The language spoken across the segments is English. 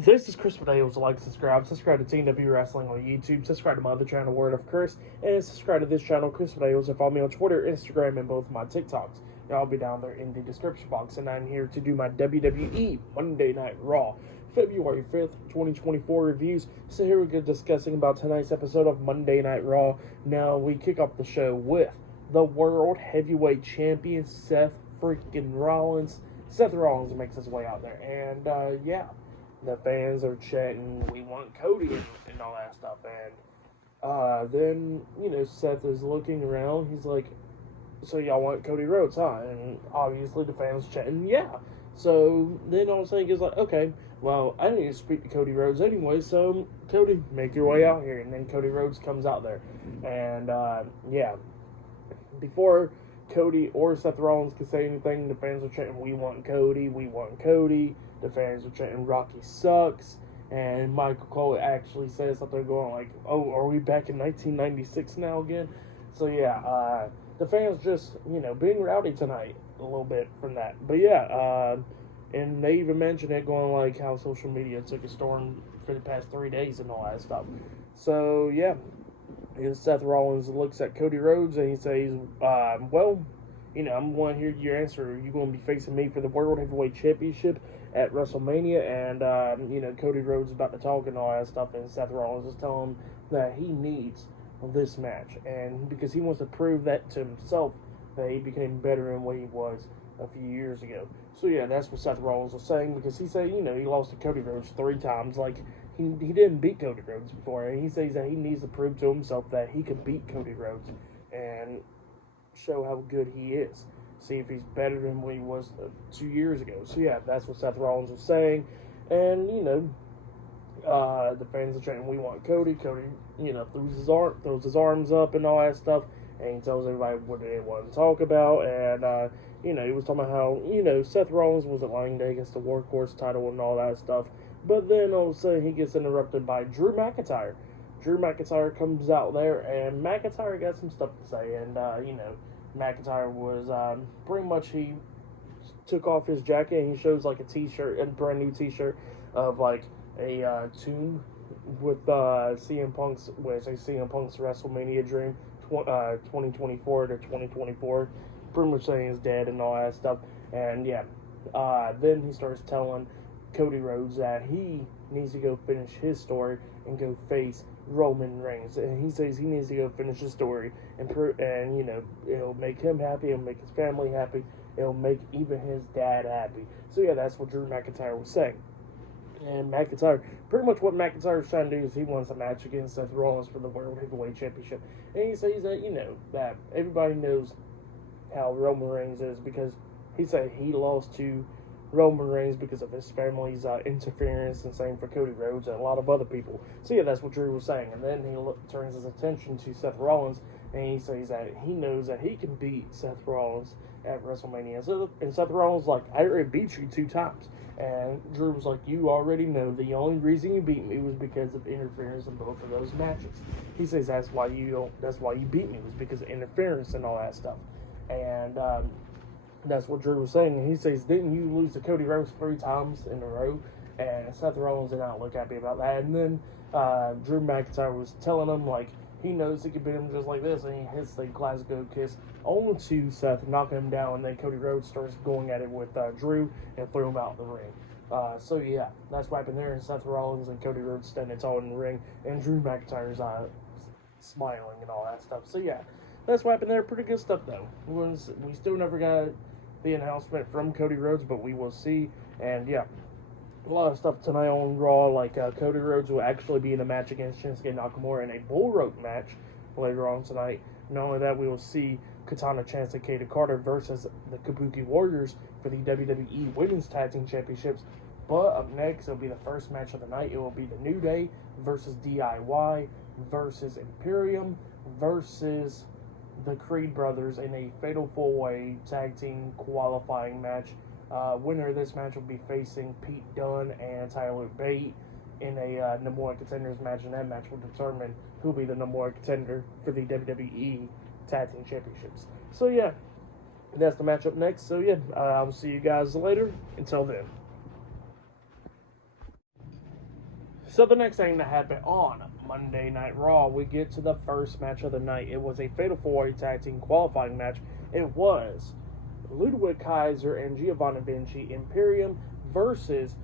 This is Chris Medeiros. Like, subscribe to TNW Wrestling on YouTube, subscribe to my other channel, Word of Chris, and subscribe to this channel, Chris Medeiros, and follow me on Twitter, Instagram, and both my TikToks. I'll be down there in the description box, and I'm here to do my WWE Monday Night Raw, February 5th, 2024 reviews. So here we go discussing about tonight's episode of Monday Night Raw. Now, we kick off the show with the World Heavyweight Champion, Seth freaking Rollins. Seth Rollins makes his way out there, and, yeah. The fans are chanting, "We want Cody," and all that stuff. And then, Seth is looking around. He's like, "So y'all want Cody Rhodes, huh?" And obviously the fans chanting, "Yeah." So then all of a sudden he's like, "Okay, well, I need to speak to Cody Rhodes anyway, so Cody, make your way out here." And then Cody Rhodes comes out there. And, yeah. Before Cody or Seth Rollins could say anything, the fans are chanting, "We want Cody, we want Cody." The fans are chanting, "Rocky sucks." And Michael Cole actually says something going like, "Oh, are we back in 1996 now again?" So yeah, the fans just, being rowdy tonight a little bit from that. But yeah, and they even mentioned it going like how social media took a storm for the past 3 days and all that stuff. So yeah. And Seth Rollins looks at Cody Rhodes and he says, well, I'm going to hear your answer. You're going to be facing me for the World Heavyweight Championship at WrestleMania. And, Cody Rhodes is about to talk and all that stuff. And Seth Rollins is telling him that he needs this match. And because he wants to prove that to himself, that he became better than what he was a few years ago. So, yeah, that's what Seth Rollins was saying. Because he said, he lost to Cody Rhodes 3 times. Like, he didn't beat Cody Rhodes before. And he says that he needs to prove to himself that he can beat Cody Rhodes. And show how good he is. See if he's better than what he was 2 years ago. So yeah, that's what Seth Rollins was saying. And the fans are chanting, "We want Cody." Cody, throws his arms up and all that stuff, and he tells everybody what they want to talk about. And he was talking about how Seth Rollins wasn't lying there against the Workhorse title and all that stuff. But then all of a sudden he gets interrupted by Drew McIntyre. Drew McIntyre comes out there, and McIntyre got some stuff to say. And McIntyre was pretty much, he took off his jacket and he shows like a t-shirt, a brand new t-shirt of like a tune with CM Punk's WrestleMania Dream 2024 to 2024, pretty much saying he's dead and all that stuff. And yeah, then he starts telling Cody Rhodes that he needs to go finish his story and go face Roman Reigns. And he says he needs to go finish his story and it'll make him happy, it'll make his family happy, it'll make even his dad happy. So yeah, that's what Drew McIntyre was saying. And McIntyre, pretty much what McIntyre was trying to do is he wants a match against Seth Rollins for the World Heavyweight Championship. And he says that, that everybody knows how Roman Reigns is, because he said he lost to Roman Reigns because of his family's interference, and same for Cody Rhodes and a lot of other people. So yeah, that's what Drew was saying. And then he turns his attention to Seth Rollins, and he says that he knows that he can beat Seth Rollins at WrestleMania. And Seth Rollins like, "I already beat you 2 times. And Drew was like, "You already know the only reason you beat me was because of interference in both of those matches." He says that's why you beat me, was because of interference and all that stuff. And that's what Drew was saying. And he says, "Didn't you lose to Cody Rhodes 3 times in a row?" And Seth Rollins did not look happy about that. And then Drew McIntyre was telling him, like, he knows he could beat him just like this. And he hits the Glasgow Kiss onto Seth, knocking him down. And then Cody Rhodes starts going at it with Drew and threw him out of the ring. So yeah, that's what happened there. And Seth Rollins and Cody Rhodes standing tall in the ring. And Drew McIntyre's smiling and all that stuff. So yeah, that's what happened there. Pretty good stuff, though. We still never got the announcement from Cody Rhodes, but we will see. And yeah, a lot of stuff tonight on Raw, like Cody Rhodes will actually be in a match against Shinsuke Nakamura in a bull rope match later on tonight. Not only that, we will see Katana Chance and Kato Carter versus the Kabuki Warriors for the WWE Women's Tag Team Championships. But up next, it'll be the first match of the night. It will be the New Day versus DIY versus Imperium versus the Creed Brothers in a fatal 4-way tag team qualifying match. Winner of this match will be facing Pete Dunne and Tyler Bate in a number 1 contenders match, and that match will determine who will be the number 1 contender for the WWE Tag Team Championships. So yeah, that's the matchup next. So yeah, I will see you guys later. Until then. So the next thing that happened on Monday Night Raw, we get to the first match of the night. It was a Fatal 4-Way Tag Team qualifying match. It was Ludwig Kaiser and Giovanni Vinci Imperium versus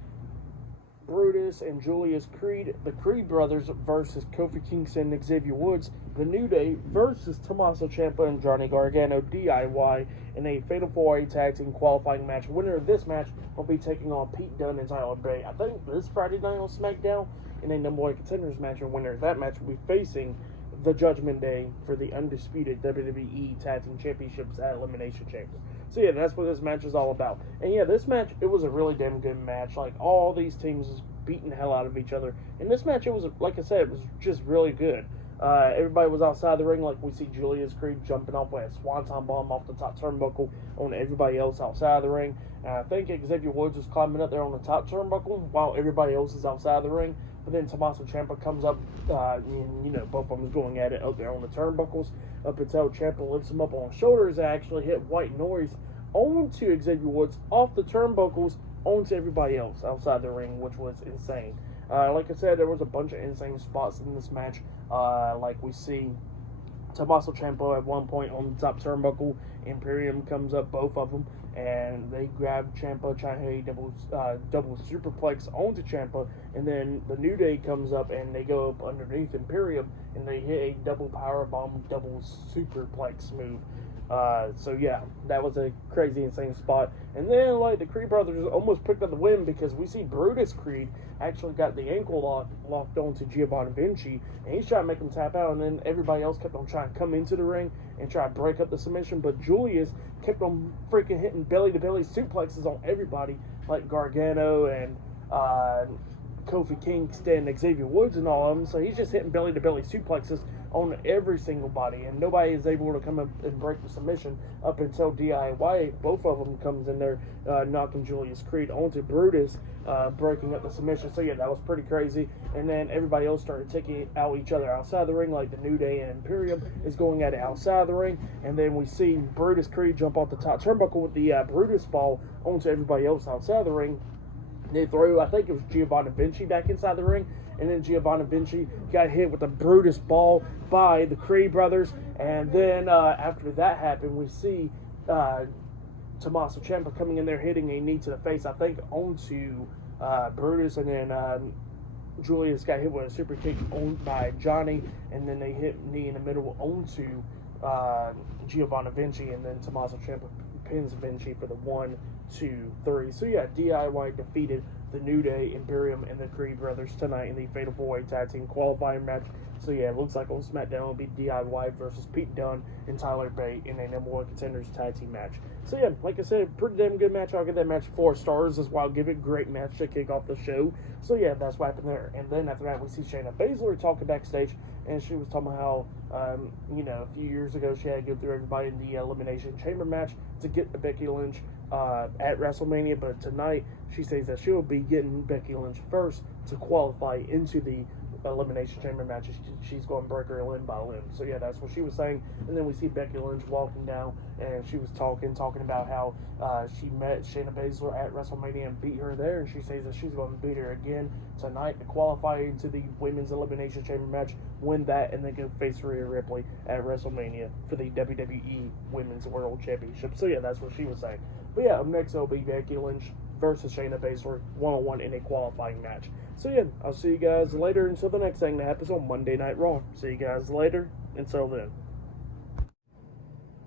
Brutus and Julius Creed, the Creed brothers versus Kofi Kingston and Xavier Woods, the New Day versus Tommaso Ciampa and Johnny Gargano DIY in a Fatal 4-Way Tag Team qualifying match. Winner of this match will be taking on Pete Dunne and Tyler Bate, I think this Friday night on SmackDown, in a number one contenders match, and winner of that match will be facing the Judgment Day for the undisputed WWE Tag Team Championships at Elimination Chamber. So yeah, that's what this match is all about. And yeah, this match, it was a really damn good match. Like, all these teams is beating the hell out of each other. In this match, it was, like I said, it was just really good. Everybody was outside the ring, like we see Julius Creed jumping off with a swanton bomb off the top turnbuckle on everybody else outside the ring. And I think Xavier Woods was climbing up there on the top turnbuckle while everybody else is outside the ring. But then Tommaso Ciampa comes up, and, both of them is going at it up there on the turnbuckles, up until Ciampa lifts him up on his shoulders and actually hit white noise onto Xavier Woods off the turnbuckles onto everybody else outside the ring, which was insane. Like I said, there was a bunch of insane spots in this match. Like we see Tommaso Ciampa at one point on the top turnbuckle. Imperium comes up, both of them, and they grab Ciampa, trying to hit a double superplex onto Ciampa, and then the New Day comes up and they go up underneath Imperium and they hit a double powerbomb, double superplex move. So yeah, that was a crazy, insane spot. And then, like, the Creed brothers almost picked up the win because we see Brutus Creed actually got the ankle locked onto Giovanni Vinci, and he's trying to make him tap out, and then everybody else kept on trying to come into the ring and try to break up the submission, but Julius kept on freaking hitting belly-to-belly suplexes on everybody, like Gargano and Kofi Kingston and Xavier Woods and all of them. So he's just hitting belly-to-belly suplexes on every single body, and nobody is able to come up and break the submission up until DIY. Both of them comes in there, knocking Julius Creed onto Brutus, breaking up the submission. So yeah, that was pretty crazy. And then everybody else started taking out each other outside the ring, like the New Day and Imperium is going at it outside the ring. And then we see Brutus Creed jump off the top turnbuckle with the Brutus ball onto everybody else outside the ring. They threw, I think it was Giovanni Vinci back inside the ring, and then Giovanni Vinci got hit with a Brutus ball by the Creed brothers. And then after that happened, we see Tommaso Ciampa coming in there hitting a knee to the face, I think onto Brutus, and then Julius got hit with a super kick owned by Johnny, and then they hit knee in the middle onto Giovanni Vinci, and then Tommaso Ciampa pins Vinci for the 1, 2, 3. So yeah, DIY defeated the New Day, Imperium, and the Creed brothers tonight in the Fatal 4-Way Tag Team qualifying match. So yeah, it looks like on SmackDown it'll be DIY versus Pete Dunne and Tyler Bate in a number one contenders tag team match. So yeah, like I said, pretty damn good match. I'll give that match 4 stars as well. I'll give it a great match to kick off the show. So yeah, that's what happened there. And then after that, we see Shayna Baszler talking backstage, and she was talking about how, a few years ago she had to go through everybody in the Elimination Chamber match to get the Becky Lynch at WrestleMania, but tonight she says that she'll be getting Becky Lynch first to qualify into the Elimination Chamber match. She's going to break her limb by limb. So yeah, that's what she was saying. And then we see Becky Lynch walking down, and she was talking about how she met Shayna Baszler at WrestleMania and beat her there, and she says that she's going to beat her again tonight to qualify into the Women's Elimination Chamber match, win that, and then go face Rhea Ripley at WrestleMania for the WWE Women's World Championship. So yeah, that's what she was saying. But yeah, up next it'll be Becky Lynch versus Shayna Baszler 1-on-1 in a qualifying match. So yeah, I'll see you guys later until the next thing that happens on Monday Night Raw. See you guys later. Until then.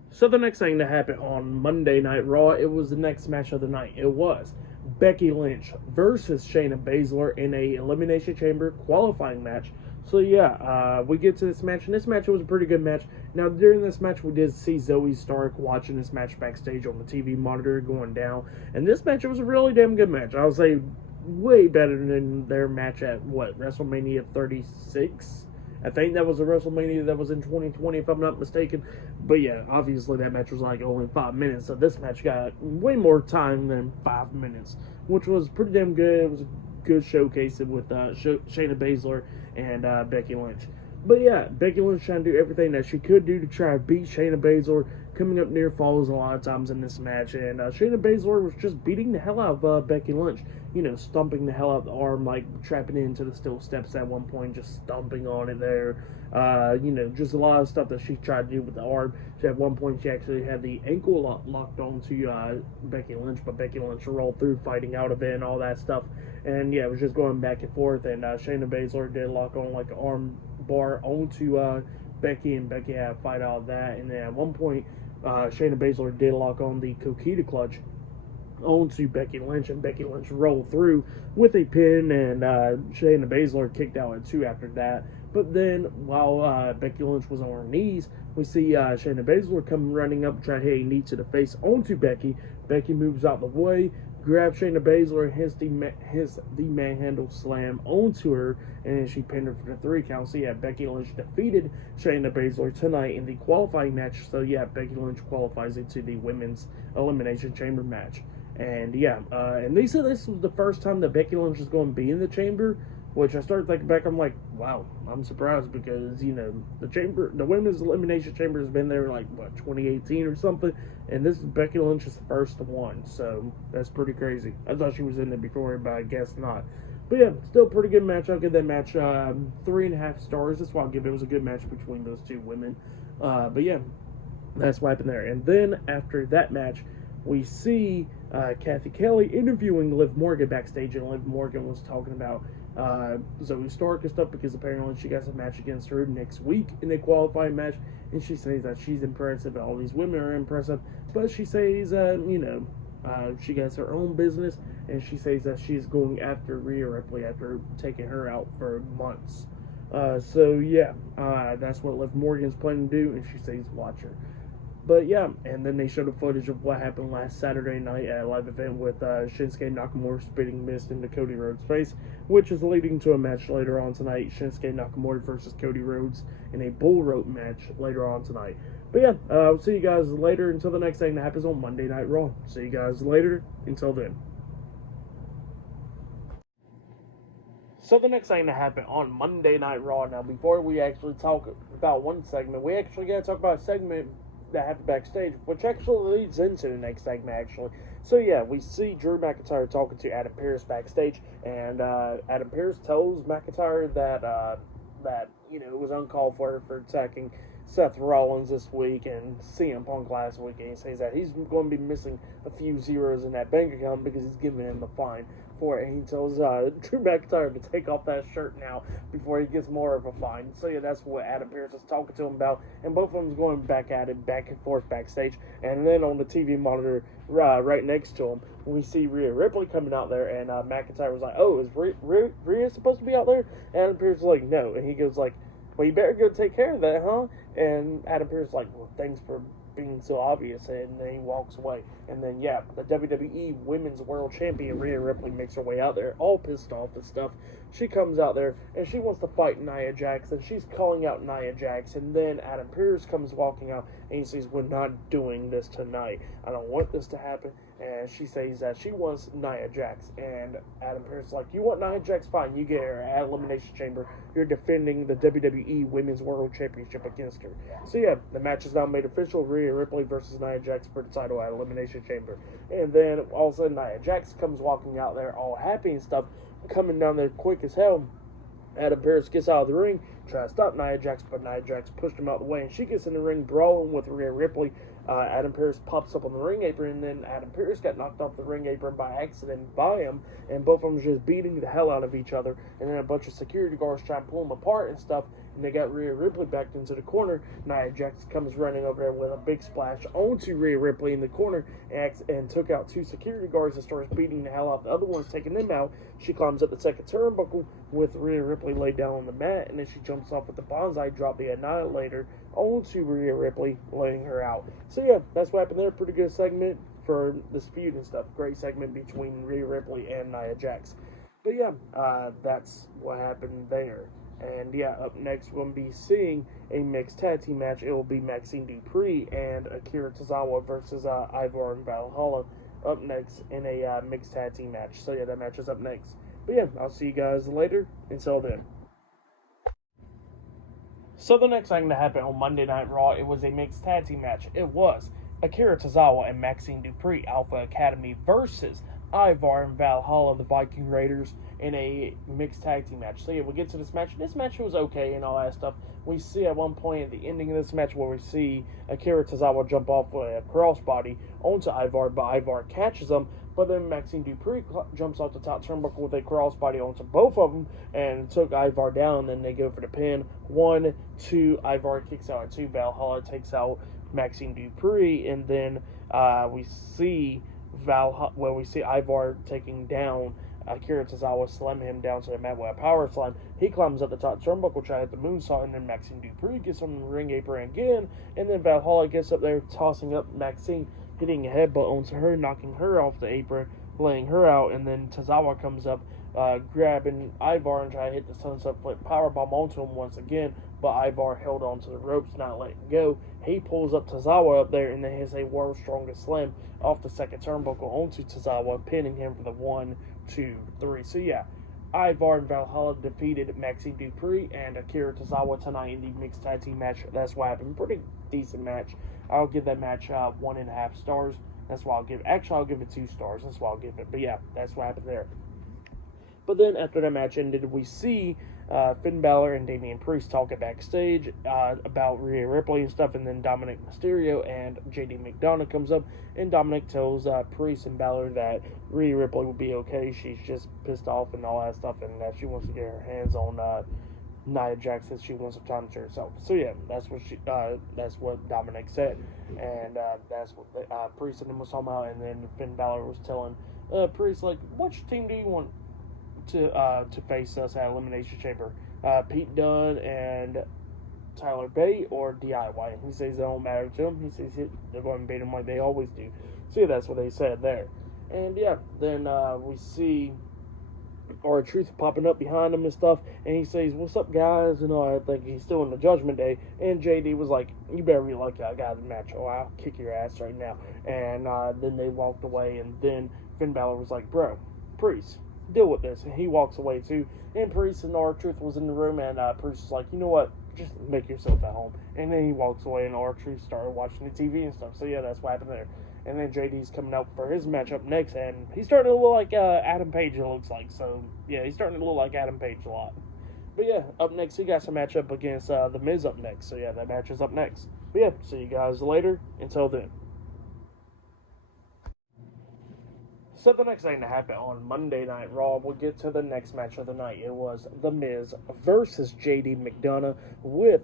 So the next thing that happened on Monday Night Raw, it was the next match of the night. It was Becky Lynch versus Shayna Baszler in a Elimination Chamber qualifying match. So yeah, we get to this match, and this match was a pretty good match. Now, during this match, we did see Zoe Stark watching this match backstage on the TV monitor going down, and this match, it was a really damn good match. I would say way better than their match at, WrestleMania 36? I think that was a WrestleMania that was in 2020, if I'm not mistaken. But yeah, obviously that match was like only 5 minutes, so this match got way more time than 5 minutes, which was pretty damn good. It was a good showcase with Shayna Baszler and Becky Lynch. But yeah, Becky Lynch trying to do everything that she could do to try to beat Shayna Baszler, coming up near falls a lot of times in this match, and Shayna Baszler was just beating the hell out of Becky Lynch, stomping the hell out of the arm, like trapping it into the steel steps at one point, just stomping on it there. Just a lot of stuff that she tried to do with the arm. At one point, she actually had the ankle locked onto Becky Lynch, but Becky Lynch rolled through, fighting out of it and all that stuff. And yeah, it was just going back and forth, and Shayna Baszler did lock on like an arm bar onto Becky, and Becky had a fight out of that. And then at one point, Shayna Baszler did lock on the Coquina clutch onto Becky Lynch, and Becky Lynch rolled through with a pin, and Shayna Baszler kicked out at 2 after that. But then, while Becky Lynch was on her knees, we see Shayna Baszler come running up, try to hit a knee to the face onto Becky. Becky moves out the way, grabs Shayna Baszler, hits the manhandle slam onto her, and then she pinned her for the 3 count. So yeah, Becky Lynch defeated Shayna Baszler tonight in the qualifying match. So yeah, Becky Lynch qualifies into the Women's Elimination Chamber match. And yeah, and they said this was the first time that Becky Lynch is going to be in the chamber, which I started thinking back, I'm like, wow, I'm surprised, because, the Women's Elimination Chamber has been there like, 2018 or something, and this is Becky Lynch's first one, so that's pretty crazy. I thought she was in there before, but I guess not. But yeah, still pretty good match. I'll give that match 3.5 stars. That's why I'll give it. It was a good match between those two women. But yeah, that's what happened there. And then after that match, we see Kathy Kelly interviewing Liv Morgan backstage, and Liv Morgan was talking about Zoe Stark and stuff, because apparently she got a match against her next week in a qualifying match, and she says that she's impressive, all these women are impressive, but she says she has her own business, and she says that she's going after Rhea Ripley after taking her out for months. So yeah, that's what Liv Morgan's planning to do, and she says watch her. But yeah, and then they showed a footage of what happened last Saturday night at a live event with Shinsuke Nakamura spitting mist into Cody Rhodes' face, which is leading to a match later on tonight, Shinsuke Nakamura versus Cody Rhodes in a bull rope match later on tonight. But yeah, I'll see you guys later until the next thing that happens on Monday Night Raw. See you guys later. Until then. So the next thing that happened on Monday Night Raw, now before we actually talk about one segment, we actually got to talk about a segment that happened backstage, which actually leads into the next segment, actually. So yeah, we see Drew McIntyre talking to Adam Pearce backstage, and Adam Pearce tells McIntyre that it was uncalled for attacking Seth Rollins this week and CM Punk last week, and he says that he's going to be missing a few zeros in that bank account because he's giving him a fine for it, and he tells Drew McIntyre to take off that shirt now before he gets more of a fine. So yeah, that's what Adam Pearce is talking to him about, and both of them going back at it, back and forth backstage. And then on the TV monitor right next to him, we see Rhea Ripley coming out there, and McIntyre was like, "Oh, is Rhea supposed to be out there?" And Adam Pearce was like, "No," and he goes like, "Well, you better go take care of that, huh?" And Adam Pearce is like, "Well, thanks for being so obvious," and then he walks away. And then yeah, the WWE Women's World Champion Rhea Ripley makes her way out there, all pissed off and stuff. She comes out there and she wants to fight Nia Jax, and she's calling out Nia Jax, and then Adam Pearce comes walking out and he says, "We're not doing this tonight. I don't want this to happen." And she says that she wants Nia Jax, and Adam Pearce is like, "You want Nia Jax? Fine, you get her at Elimination Chamber. You're defending the WWE Women's World Championship against her." So yeah, the match is now made official: Rhea Ripley versus Nia Jax for the title at Elimination Chamber. And then all of a sudden Nia Jax comes walking out there all happy and stuff, coming down there quick as hell. Adam Pearce gets out of the ring, tries to stop Nia Jax, but Nia Jax pushed him out of the way, and she gets in the ring brawling with Rhea Ripley. Adam Pearce pops up on the ring apron, and then Adam Pearce got knocked off the ring apron by accident by him, and both of them just beating the hell out of each other. And then a bunch of security guards try to pull them apart and stuff, and they got Rhea Ripley backed into the corner. Nia Jax comes running over there with a big splash onto Rhea Ripley in the corner, and took out 2 security guards and starts beating the hell out. The other one's taking them out. She climbs up the second turnbuckle with Rhea Ripley laid down on the mat, and then she jumps off with the bonsai drop, the Annihilator, onto Rhea Ripley, letting her out. So yeah, that's what happened there. Pretty good segment for this feud and stuff. Great segment between Rhea Ripley and Nia Jax. But yeah, that's what happened there. And yeah, up next we'll be seeing a mixed tag team match. It will be Maxine Dupree and Akira Tozawa versus Ivar and Valhalla up next in a mixed tag team match. So yeah, that match is up next. But yeah, I'll see you guys later. Until then. So the next thing that happened on Monday Night Raw, it was a mixed tag team match. It was Akira Tozawa and Maxine Dupree, Alpha Academy, versus Ivar and Valhalla, the Viking Raiders, in a mixed tag team match. So yeah, we get to this match. This match was okay and all that stuff. We see at one point at the ending of this match where we see Akira Tozawa jump off with a crossbody onto Ivar, but Ivar catches him. But then Maxine Dupree jumps off the top turnbuckle with a crossbody onto both of them and took Ivar down. And then they go for the pin. 1, 2, Ivar kicks out at 2. Valhalla takes out Maxine Dupree, and then we see Ivar taking down Akira Tozawa, slamming him down to the mat with a power slam. He climbs up the top turnbuckle, trying to hit the moonsault, and then Maxine Dupree gets on the ring apron again, and then Valhalla gets up there, tossing up Maxine, hitting a headbutt onto her, knocking her off the apron, laying her out, and then Tozawa comes up, grabbing Ivar and trying to hit the sunset flip powerbomb onto him once again, but Ivar held onto the ropes, not letting go. He pulls up Tozawa up there, and then hits a World's Strongest Slam off the second turnbuckle onto Tozawa, pinning him for the 1, 2, 3. So yeah, Ivar and Valhalla defeated Maxine Dupree and Akira Tozawa tonight in the mixed tag team match. That's what happened. Pretty decent match. I'll give that match 1.5 stars. That's why I'll give. Actually, I'll give it 2 stars. That's why I'll give it. But yeah, that's what happened there. But then after that match ended, we see Finn Balor and Damian Priest talking backstage about Rhea Ripley and stuff, and then Dominic Mysterio and JD McDonough comes up, and Dominic tells Priest and Balor that Rhea Ripley will be okay. She's just pissed off and all that stuff, and that she wants to get her hands on Nia Jax, says she wants some time to herself. So yeah, that's what Dominic said, and that's what Priest and him was talking about. And then Finn Balor was telling Priest, like, which team do you want to face us at Elimination Chamber? Pete Dunne and Tyler Bate or DIY? And he says it don't matter to him. He says they're going to beat him like they always do. So yeah, that's what they said there. And yeah, then we see R-Truth popping up behind him and stuff, and he says, "What's up, guys?" And I think he's still in the Judgment Day, and JD was like, "You better be lucky I got the match, or I'll kick your ass right now." And then they walked away, and then Finn Balor was like, "Bro, Priest, deal with this." And he walks away too, and Priest and R-Truth was in the room, and Priest was like, "You know what, just make yourself at home." And then he walks away, and R-Truth started watching the TV and stuff. So yeah, that's what happened there. And then JD's coming out for his matchup next, and he's starting to look like Adam Page, it looks like. So, yeah, he's starting to look like Adam Page a lot. But, yeah, up next, he got some matchup against The Miz up next. So, yeah, that match is up next. But, yeah, see you guys later. Until then. So, the next thing to happen on Monday Night Raw, we'll get to the next match of the night. It was The Miz versus JD McDonough with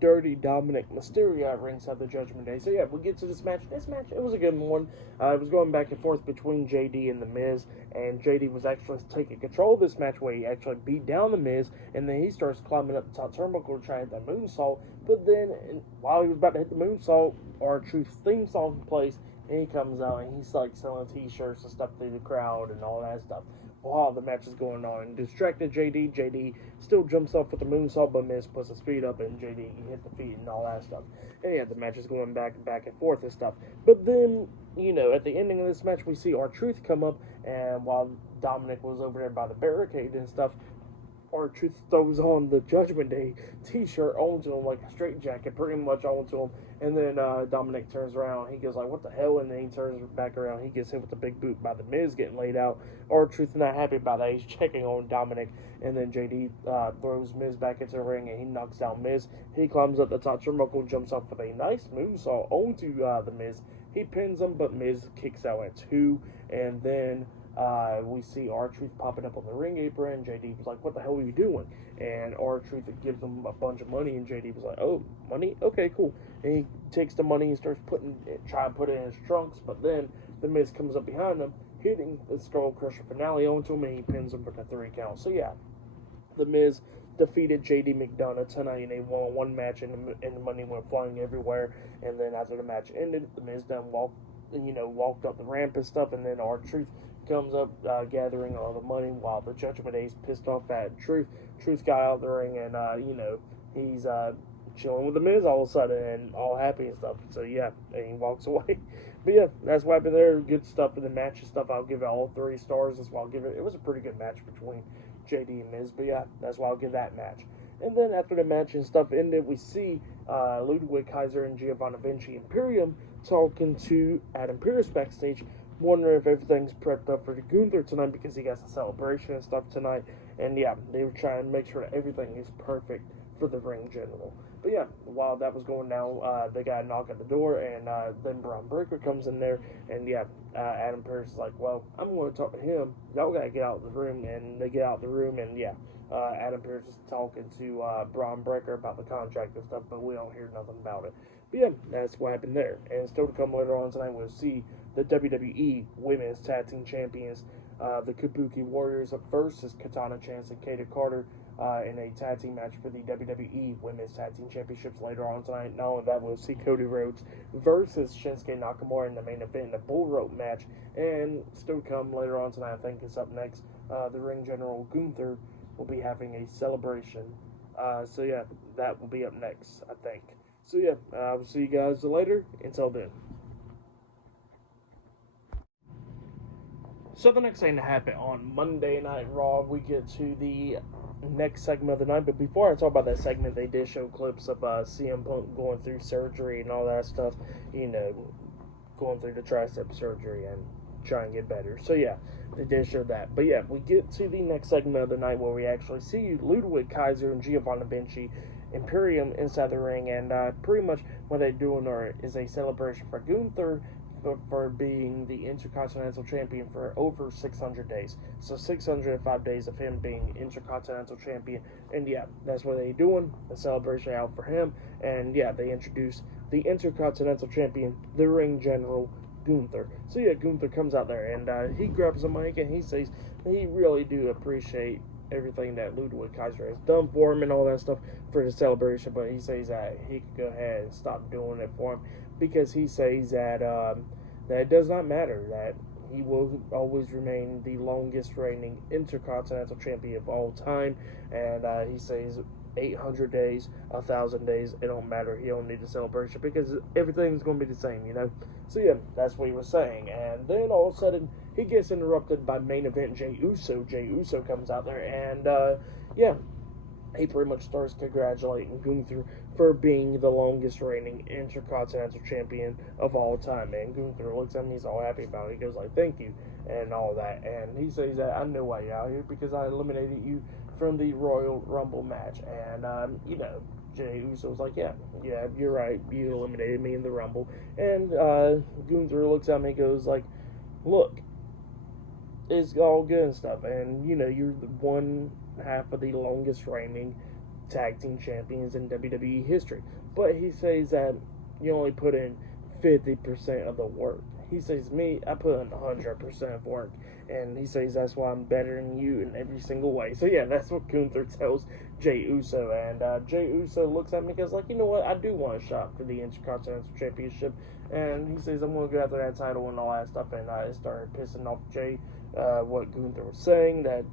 Dirty Dominic Mysterio at ringside the Judgment Day. So yeah, we'll get to this match. This match, it was a good one. It was going back and forth between JD and The Miz, and JD was actually taking control of this match where he actually beat down The Miz, and then he starts climbing up the top turnbuckle to try and hit that moonsault. But then, while he was about to hit the moonsault, R-Truth's theme song plays, and he comes out and he's like selling t-shirts and stuff through the crowd and all that stuff while the match is going on. And distracted JD still jumps off with the moonsault, but Miz puts his feet up and JD hit the feet and all that stuff. And yeah, the match is going back and forth and stuff. But then, you know, at the ending of this match, we see R-Truth come up, and while Dominic was over there by the barricade and stuff, R-Truth throws on the Judgment Day t-shirt onto him, like a straight jacket, pretty much onto him. And then Dominic turns around. He goes like, "What the hell?" And then he turns back around. He gets hit with a big boot by The Miz getting laid out. R-Truth not happy about that. He's checking on Dominic. And then JD throws Miz back into the ring, and he knocks down Miz. He climbs up the top turnbuckle, jumps off with a nice moonsault onto The Miz. He pins him, but Miz kicks out at 2. And then we see R-Truth popping up on the ring apron. JD was like, "What the hell are you doing?" And R-Truth gives him a bunch of money, and JD was like, "Oh, money? Okay, cool." And he takes the money and starts trying to put it in his trunks, but then The Miz comes up behind him, hitting the Skull Crusher finale onto him, and he pins him for the 3 count. So yeah, The Miz defeated JD McDonough tonight in a one-on-one match, and the money went flying everywhere. And then after the match ended, The Miz done walked up the ramp and stuff, and then R-Truth comes up gathering all the money while the Judgment Day's pissed off at Truth. Truth got out of the ring, and he's chilling with The Miz all of a sudden and all happy and stuff. So yeah, and he walks away. But yeah, that's what happened there. Good stuff in the match and stuff. I'll give it all 3 stars. That's why I'll give it. It was a pretty good match between JD and Miz. But yeah, that's why I'll give that match. And then after the match and stuff ended, we see Ludwig Kaiser and Giovanni Vinci Imperium talking to Adam Pearce backstage, wondering if everything's prepped up for the Gunther tonight because he got a celebration and stuff tonight. And yeah, they were trying to make sure that everything is perfect for the ring general. But yeah, while that was going down, they got a knock at the door, and then Braun Breaker comes in there, and yeah, Adam Pearce is like, well, I'm going to talk to him. Y'all got to get out of the room, and they get out of the room, and yeah, Adam Pearce is talking to Braun Breaker about the contract and stuff, but we don't hear nothing about it. But yeah, that's what happened there. And still to come later on tonight, we'll see the WWE Women's Tag Team Champions, the Kabuki Warriors versus Katana Chance and Kato Carter, in a tag team match for the WWE Women's Tag Team Championships later on tonight. Not only that, we'll see Cody Rhodes versus Shinsuke Nakamura in the main event in a bull rope match. And still to come later on tonight, I think it's up next, the ring general Gunther will be having a celebration. So yeah, that will be up next, I think. So yeah, we'll see you guys later. Until then. So the next thing to happen on Monday Night Raw, we get to the next segment of the night. But before I talk about that segment, they did show clips of CM Punk going through surgery and all that stuff. You know, going through the tricep surgery and trying to get better. So yeah, they did show that. But yeah, we get to the next segment of the night where we actually see Ludwig Kaiser and Giovanni Vinci Imperium inside the ring. And pretty much what they're doing is a celebration for Gunther for being the Intercontinental Champion for over 600 days. So 605 days of him being Intercontinental Champion. And yeah, that's what they're doing, a celebration out for him. And yeah, they introduced the Intercontinental Champion, the Ring General, Gunther. So yeah, Gunther comes out there and he grabs the mic and he says he really do appreciate everything that Ludwig Kaiser has done for him and all that stuff for the celebration, but he says that he could go ahead and stop doing it for him because he says that that it does not matter, that he will always remain the longest reigning Intercontinental Champion of all time. And he says 800 days, 1,000 days, it don't matter. He don't need a celebration because everything's going to be the same, you know? So yeah, that's what he was saying. And then all of a sudden, he gets interrupted by main event Jey Uso. Jey Uso comes out there and, yeah, he pretty much starts congratulating Gunther for being the longest reigning Intercontinental Champion of all time. And Gunther looks at me, he's all happy about it. He goes like, thank you, and all that. And he says that I know why you're out here because I eliminated you from the Royal Rumble match. And, you know, Jey Uso's like, yeah, you're right. You eliminated me in the Rumble. And Gunther looks at me and goes like, look, it's all good and stuff. And, you know, you're the one half of the longest reigning tag team champions in WWE history. But he says that you only put in 50% of the work. He says, me, I put in 100% of work. And he says that's why I'm better than you in every single way. So yeah, that's what Gunther tells Jey Uso. And Jey Uso looks at me and goes like, you know what, I do want a shot for the Intercontinental Championship. And he says, I'm going to go after that title and all that stuff. And it started pissing off Jey, what Gunther was saying, that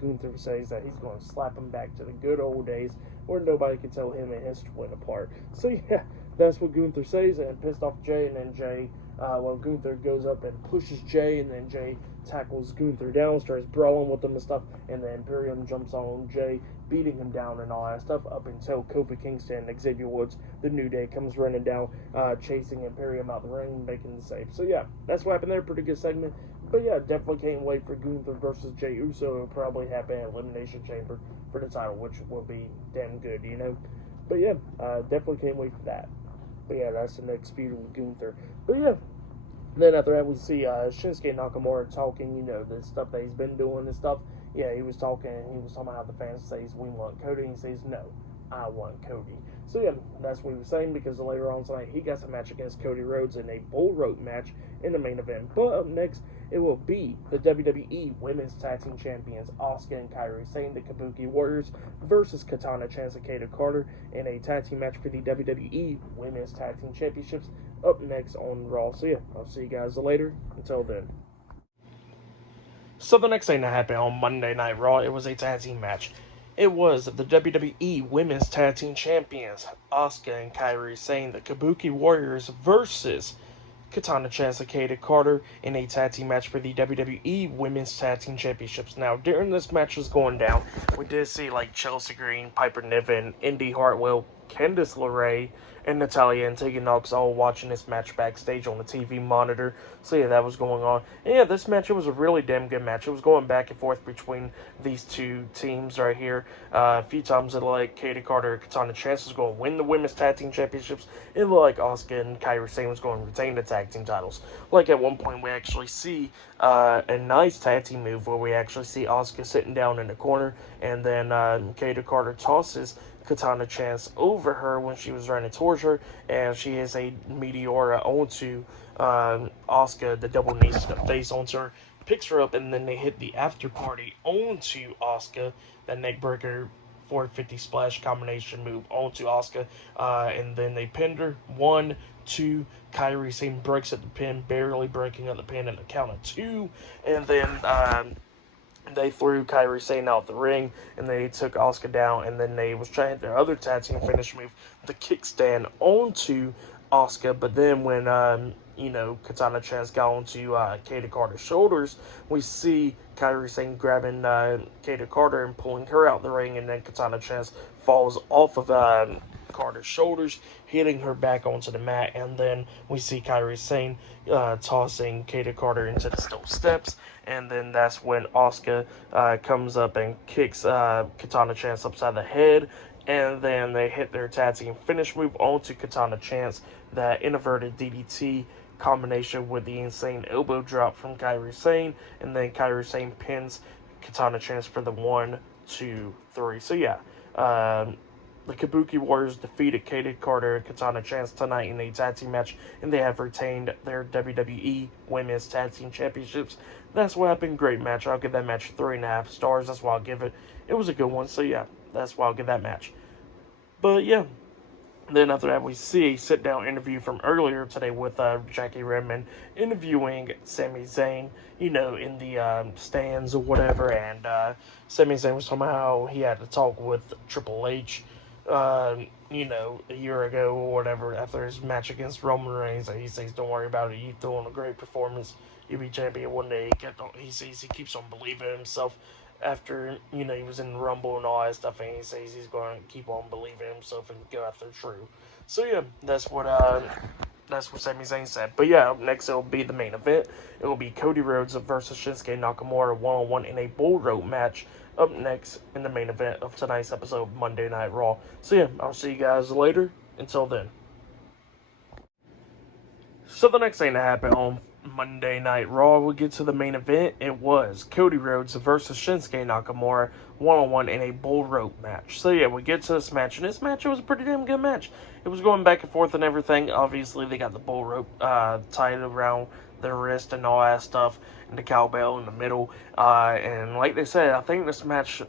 Gunther says that he's going to slap him back to the good old days where nobody can tell him and his twin apart. So yeah, that's what Gunther says, and pissed off Jey. And then Jey, Gunther goes up and pushes Jey, and then Jey tackles Gunther down, starts brawling with him and stuff, and then Imperium jumps on Jey, beating him down and all that stuff, up until Kofi Kingston and Xavier Woods, the New Day, comes running down, chasing Imperium out the ring, making the save. So yeah, that's what happened there. Pretty good segment. But yeah, definitely can't wait for Gunther versus Jey Uso. It'll probably happen at Elimination Chamber for the title, which will be damn good, you know? But yeah, definitely can't wait for that. But yeah, that's the next feud with Gunther. But yeah, then after that, we see Shinsuke Nakamura talking, you know, the stuff that he's been doing and stuff. Yeah, he was talking about how the fans say we want Cody, and he says, no, I want Cody. So yeah, that's what he was saying, because later on tonight, he got a match against Cody Rhodes in a bull rope match in the main event. But up next, it will be the WWE Women's Tag Team Champions, Asuka and Kairi Sane, the Kabuki Warriors, versus Katana Chance and Kato Carter in a tag team match for the WWE Women's Tag Team Championships, up next on Raw. So yeah, I'll see you guys later. Until then. So the next thing that happened on Monday Night Raw, it was a tag team match. It was the WWE Women's Tag Team Champions, Asuka and Kairi Sane, the Kabuki Warriors, versus Katana Chance and Katie Carter in a tag team match for the WWE Women's Tag Team Championships. Now, during this match was going down, we did see like Chelsea Green, Piper Niven, Indy Hartwell, Candice LeRae, and Natalia and Tegan Knox all watching this match backstage on the TV monitor. So yeah, that was going on. And yeah, this match, it was a really damn good match. It was going back and forth between these two teams right here. A few times it looked like Katie Carter and Katana Chance was going to win the Women's Tag Team Championships. It looked like Asuka and Kairi Sane was going to retain the tag team titles. Like at one point we actually see a nice tag team move where we actually see Asuka sitting down in the corner, and then Katie Carter tosses Katana Chance over her when she was running towards her, and she has a Meteora onto Asuka, the double knees to the face onto her, picks her up, and then they hit the after party onto Asuka, that neckbreaker 450 splash combination move onto Asuka, and then they pinned her. 1, 2, Kairi Sane breaks at the pin, barely breaking up the pin in the count of 2, and then they threw Kairi Sane out the ring, and they took Asuka down, and then they was trying to hit their other tag team finish move, the kickstand onto Asuka, but then when, Katana Chance got onto Katie Carter's shoulders, we see Kairi Sane grabbing Katie Carter and pulling her out the ring, and then Katana Chance falls off of Carter's shoulders, hitting her back onto the mat, and then we see Kairi Sane tossing Katie Carter into the steel steps, and then that's when Asuka comes up and kicks Katana Chance upside the head, and then they hit their tag team finish move onto Katana Chance, that inverted DDT combination with the insane elbow drop from Kairi Sane, and then Kairi Sane pins Katana Chance for the 1, 2, 3. So yeah, the Kabuki Warriors defeated Katie Carter and Katana Chance tonight in a tag team match, and they have retained their WWE Women's Tag Team Championships. That's what happened. Great match. I'll give that match 3.5 stars. That's why I'll give it. It was a good one. So yeah, that's why I'll give that match. But yeah, then after that we see a sit-down interview from earlier today with Jackie Redmond interviewing Sami Zayn, in the stands or whatever, and Sami Zayn was talking about how he had to talk with Triple H, a year ago or whatever, after his match against Roman Reigns, and he says, don't worry about it, you're doing a great performance, you'll be champion one day. He says he keeps on believing in himself after, he was in the Rumble and all that stuff, and he says he's going to keep on believing in himself and go after True. So yeah, that's what Sami Zayn said. But yeah, up next it'll be the main event. It will be Cody Rhodes versus Shinsuke Nakamura 1-on-1 in a bull rope match, up next in the main event of tonight's episode of Monday Night Raw. So yeah, I'll see you guys later. Until then. So the next thing that happened on Monday Night Raw, we get to the main event. It was Cody Rhodes versus Shinsuke Nakamura 1-on-1 in a bull rope match. So yeah, we get to this match, and this match, it was a pretty damn good match. It was going back and forth and everything. Obviously, they got the bull rope tied around their wrist and all that stuff, and the cowbell in the middle. And like they said, I think this match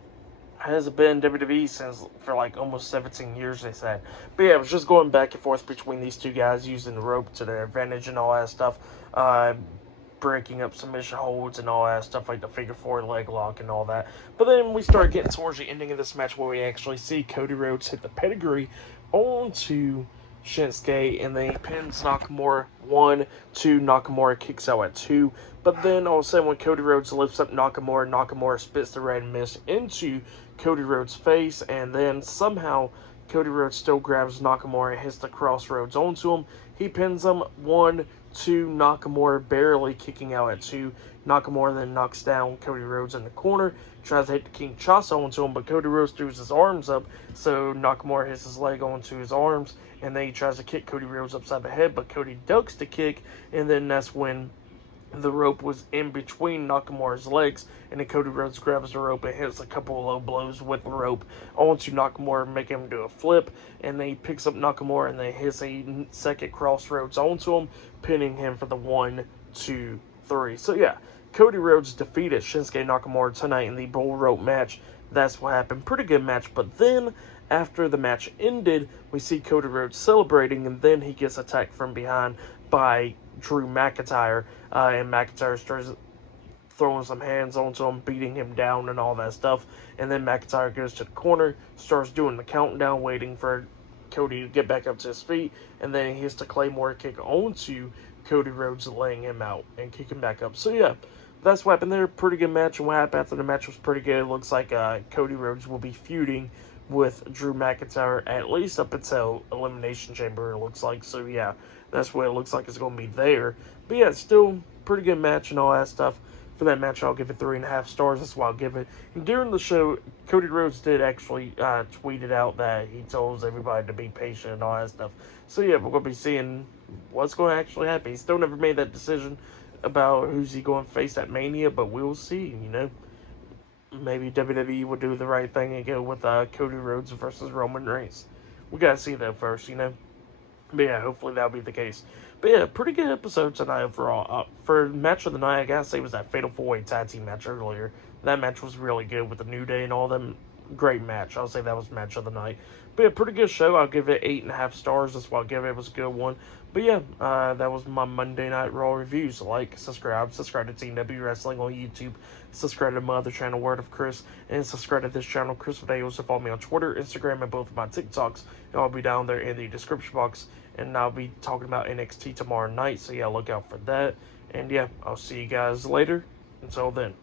has been WWE for like almost 17 years, they said. But yeah, it was just going back and forth between these two guys, using the rope to their advantage and all that stuff. Breaking up submission holds and all that stuff, like the figure 4 leg lock and all that. But then we start getting towards the ending of this match, where we actually see Cody Rhodes hit the pedigree onto Shinsuke, and then he pins Nakamura 1, 2, Nakamura kicks out at 2. But then all of a sudden, when Cody Rhodes lifts up Nakamura spits the red mist into Cody Rhodes' face, and then somehow Cody Rhodes still grabs Nakamura and hits the crossroads onto him. He pins him 1, 2, Nakamura barely kicking out at 2. Nakamura then knocks down Cody Rhodes in the corner, tries to hit the Kinshasa onto him, but Cody Rhodes throws his arms up, so Nakamura hits his leg onto his arms, and then he tries to kick Cody Rhodes upside the head, but Cody ducks the kick, and then that's when the rope was in between Nakamura's legs, and then Cody Rhodes grabs the rope and hits a couple of low blows with the rope onto Nakamura, making him do a flip, and then he picks up Nakamura and then hits a second crossroads onto him, pinning him for the 1, 2, 3. So yeah, Cody Rhodes defeated Shinsuke Nakamura tonight in the bull rope match. That's what happened. Pretty good match, but then after the match ended, we see Cody Rhodes celebrating, and then he gets attacked from behind by Drew McIntyre, and McIntyre starts throwing some hands onto him, beating him down and all that stuff, and then McIntyre goes to the corner, starts doing the countdown, waiting for Cody to get back up to his feet, and then he hits the Claymore kick onto Cody Rhodes laying him out and kicking back up. So yeah, that's what happened there. Pretty good match, and what happened after the match was pretty good. It looks like Cody Rhodes will be feuding with Drew McIntyre at least up until Elimination Chamber, it looks like. So yeah, that's what it looks like it's going to be there. But yeah, still pretty good match and all that stuff. For that match, I'll give it 3.5 stars. That's what I'll give it. And during the show, Cody Rhodes did actually tweet it out that he tells everybody to be patient and all that stuff. So yeah, we're going to be seeing what's going to actually happen. He still never made that decision about who's he going to face at Mania, but we'll see, you know. Maybe WWE will do the right thing and go with Cody Rhodes versus Roman Reigns. We got to see that first, you know. But yeah, hopefully that'll be the case. But yeah, pretty good episode tonight overall. For match of the night, I gotta say, was that Fatal 4-Way Tag Team match earlier. That match was really good with the New Day and all them. Great match. I'll say that was match of the night. But yeah, pretty good show. I'll give it 8.5 stars. That's what I'll give it. It was a good one. But yeah, that was my Monday Night Raw reviews. Like, subscribe to TW Wrestling on YouTube. Subscribe to my other channel, Word of Chris. And subscribe to this channel, Chris Videos. So follow me on Twitter, Instagram, and both of my TikToks. And I'll be down there in the description box. And I'll be talking about NXT tomorrow night. So yeah, look out for that. And yeah, I'll see you guys later. Until then.